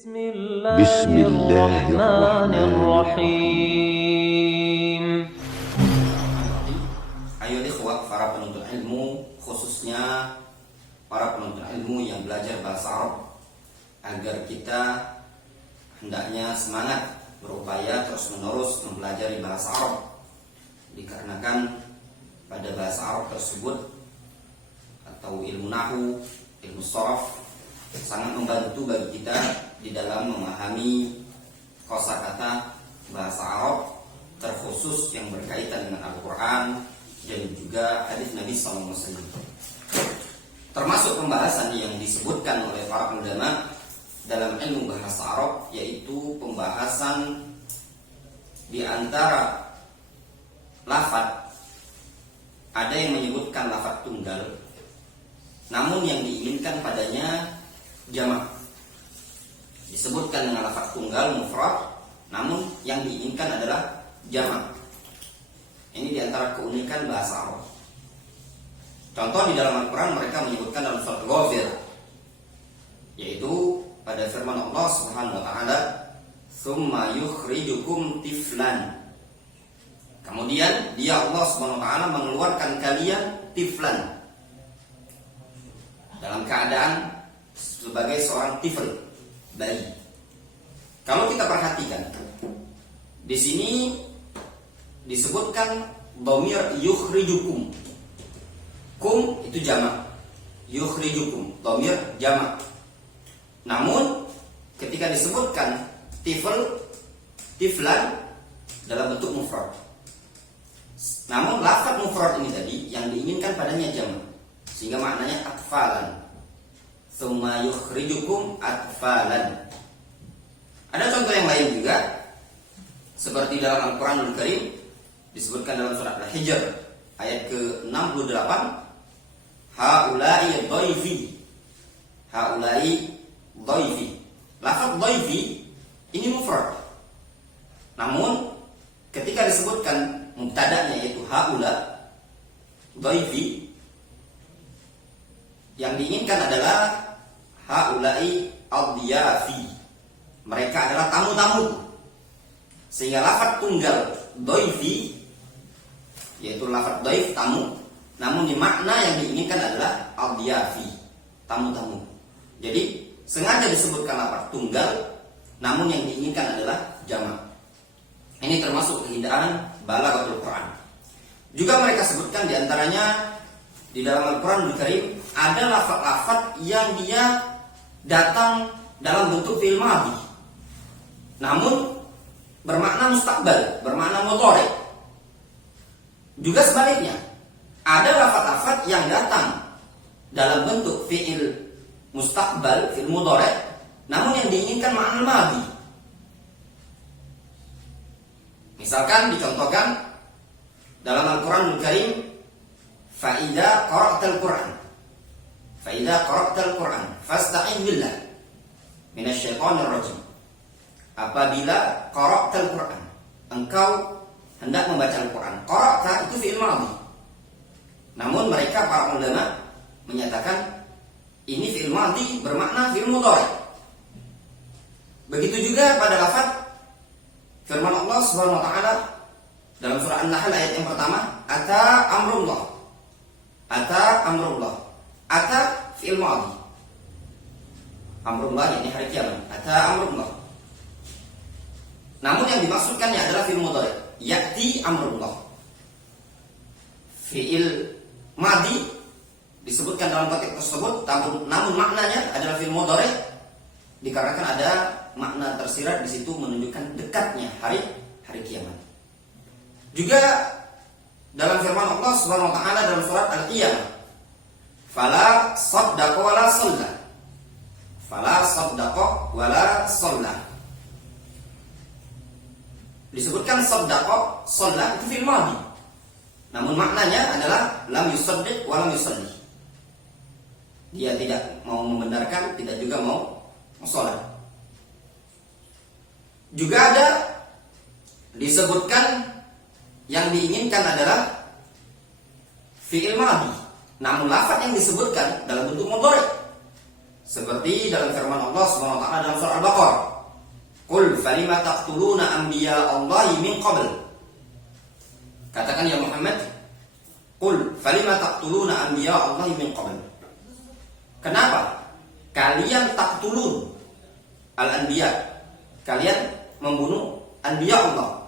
Bismillahirrahmanirrahim. Ayo ikhwah, para penuntut ilmu, khususnya para penuntut ilmu yang belajar bahasa Arab, agar kita hendaknya semangat berupaya terus-menerus mempelajari bahasa Arab, dikarenakan pada bahasa Arab tersebut atau ilmu nahwu, ilmu sharaf sangat membantu bagi kita di dalam memahami kosakata bahasa Arab, terkhusus yang berkaitan dengan Al-Quran dan juga hadis Nabi SAW. Termasuk pembahasan yang disebutkan oleh para ulama dalam ilmu bahasa Arab, yaitu pembahasan di antara lafaz. Ada yang menyebutkan lafaz tunggal, namun yang diinginkan padanya jamak. Disebutkan dengan lafaz tunggal mufrad, namun yang diinginkan adalah jamak. Ini diantara keunikan bahasa Arab. Contoh di dalam Al-Quran mereka menyebutkan dalam surat Ghafir, yaitu pada firman Allah Subhanahu wa taala, "Tsumma yukhrijukum tiflan." Kemudian dia Allah Subhanahu wa taala mengeluarkan kalian tiflan, dalam keadaan sebagai seorang tifl, bayi. Kalau kita perhatikan di sini disebutkan dhamir yukhrijukum. Kum itu jamak, yukhrijukum dhamir jamak. Namun ketika disebutkan tiflan dalam bentuk mufrad. Namun lafaz mufrad ini tadi yang diinginkan padanya jamak, sehingga maknanya atfalan. Tsumma yukhrijukum atfalan. Ada contoh yang lain juga, seperti dalam Al-Quranul Karim disebutkan dalam surat Al-Hijr ayat ke-68, haula'i dhaifi. Haula'i dhaifi. Lafaz dhaifi ini mufrad. Namun ketika disebutkan mubtada'nya yaitu haula dhaifi, yang diinginkan adalah haula'i adhiyafi. Mereka adalah tamu-tamu. Sehingga lafaz tunggal dhaifi, yaitu lafaz dhaif tamu, namun di makna yang diinginkan adalah adhiyafi, tamu-tamu. Jadi sengaja disebutkan lafaz tunggal, namun yang diinginkan adalah jamak. Ini termasuk keindahan balaghatul Quran. Juga mereka sebutkan diantaranya di dalam Al-Quranul Karim ada lafaz-lafaz yang dia datang dalam bentuk fi'il madhi, namun bermakna mustaqbal, bermakna mudhari. Juga sebaliknya, ada lafaz-lafaz yang datang dalam bentuk fi'il mustaqbal, fi'il mudhari, namun yang diinginkan makna madhi. Misalkan dicontohkan dalam Al-Quranul Karim, fa'idha qara'tal Qur'an, fa'idha qara'tal Qur'an fasta'in billah minasyaitonir rajim. Apabila qara'tal Qur'an, engkau hendak membaca Al-Quran. Qara'ta itu fi'il madhi, namun mereka para ulama menyatakan ini fi'il madhi bermakna fi'il mudhari. Begitu juga pada lafaz firman Allah Subhanahu wa taala dalam surah An-Nahl ayat yang pertama, ata amrullah. Ata amrullah. Ata fi'il madhi. Amrullah yakni hari kiamat. Ata amrullah. Namun yang dimaksudkannya adalah fi'il mudhari. Ya'ti amrullah. Fi'il madhi disebutkan dalam konteks tersebut, namun maknanya adalah fi'il mudhari, dikarenakan ada makna tersirat di situ menunjukkan dekatnya hari kiamat. Juga dalam firman Allah Subhanahu wa taala dalam surat Al-Qiyamah, fala saddaqa wala shalla. Fala saddaqa wala shalla. Disebutkan saddaqa, shalla itu fi'il madhi, namun maknanya adalah lam yusaddiq wa lam yusalli. Dia tidak mau membenarkan, tidak juga mau sholat. Juga ada disebutkan yang diinginkan adalah fi'il madhi, namun lafaz yang disebutkan dalam bentuk mudhari, Seperti dalam firman Allah SWT dalam surah Al-Baqarah, "Qul falima taqtuluna anbiya Allahi min qabl." Katakan ya Muhammad, "Qul falima taqtuluna anbiya Allahi min qabl." Kenapa kalian taqtulun al-anbiya? Kalian membunuh anbiya Allah,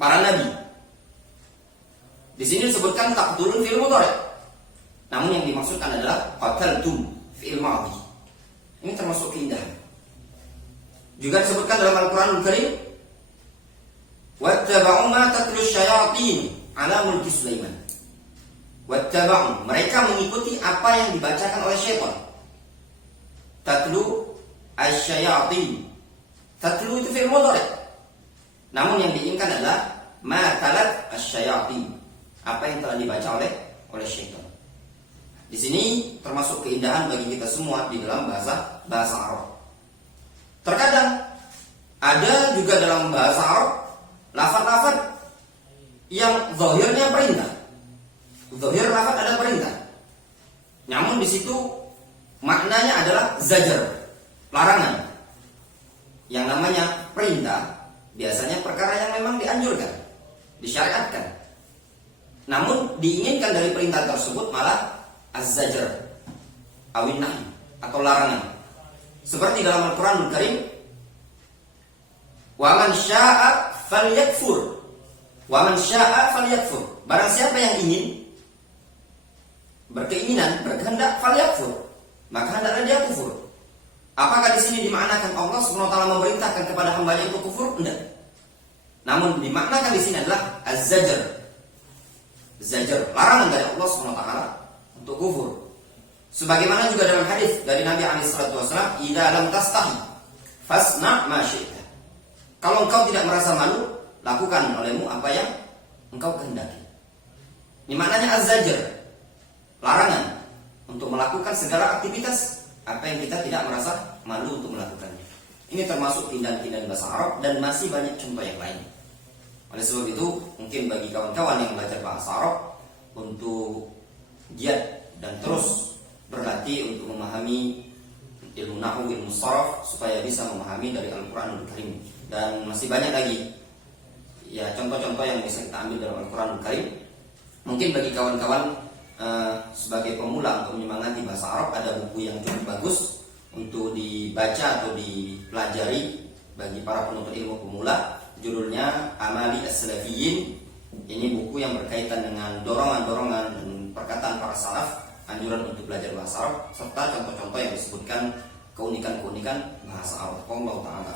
para nabi. Di sini disebutkan taqtulun fi'il mudhari'. Namun yang dimaksudkan adalah qataltum fi'il madhi. Ini termasuk keindahan. Juga disebutkan dalam Al-Qur'anul Karim, "Wattaba'u ma tatlu syayatin 'ala mulki Sulaiman." Wattaba'u, mereka mengikuti apa yang dibacakan oleh syaitan. Tatlu asy-syayatin. Tatlu itu fi'il mudhari'. Namun yang diinginkan adalah ma talat asy-syayatin, apa yang telah dibaca oleh syaitan. Di sini termasuk keindahan bagi kita semua di dalam bahasa Arab. Terkadang ada juga dalam bahasa Arab lafaz-lafaz yang zahirnya perintah. Zahir lafaz ada perintah. Namun di situ maknanya adalah zajar, larangan. Yang namanya perintah biasanya perkara yang memang dianjurkan, disyariatkan. Namun diinginkan dari perintah tersebut malah az-zajr awin nahi atau larangan. Seperti dalam Al-Qur'anul Karim, "Wa man syaa'a falyakfur." Wa man syaa'a falyakfur. Barang siapa yang ingin, berkeinginan, berkehendak, falyakfur, maka hendaklah dia kufur. Apakah di sini dimaknakan Allah SWT memerintahkan kepada hambanya untuk kufur? Tidak. Namun dimaknakan di sini adalah az-zajr. Zajr, larangan dari Allah SWT untuk kufur. Sebagaimana juga dalam hadis dari Nabi SAW, "Idza lam tastahi fasna' ma syi'ta." Kalau engkau tidak merasa malu, lakukan olehmu apa yang engkau kehendaki. Ini maknanya az-zajr, larangan untuk melakukan segala aktivitas apa yang kita tidak merasa malu untuk melakukannya. Ini termasuk keindahan-keindahan bahasa Arab dan masih banyak contoh yang lain. Oleh sebab itu, mungkin bagi kawan-kawan yang belajar bahasa Arab untuk giat dan terus berlatih untuk memahami ilmu nahwu, ilmu sharaf, supaya bisa memahami dari Al-Qur'anul Karim. Dan masih banyak lagi ya contoh-contoh yang bisa kita ambil dalam Al-Qur'anul Karim. Mungkin bagi kawan-kawan sebagai pemula untuk menyemangati bahasa Arab, ada buku yang cukup bagus untuk dibaca atau dipelajari bagi para penuntut ilmu pemula. Judulnya Amali As-Salafiyyin. Ini buku yang berkaitan dengan dorongan-dorongan dan perkataan para salaf, anjuran untuk belajar bahasa Arab, serta contoh-contoh yang disebutkan keunikan-keunikan bahasa Arab. Allah Ta'ala.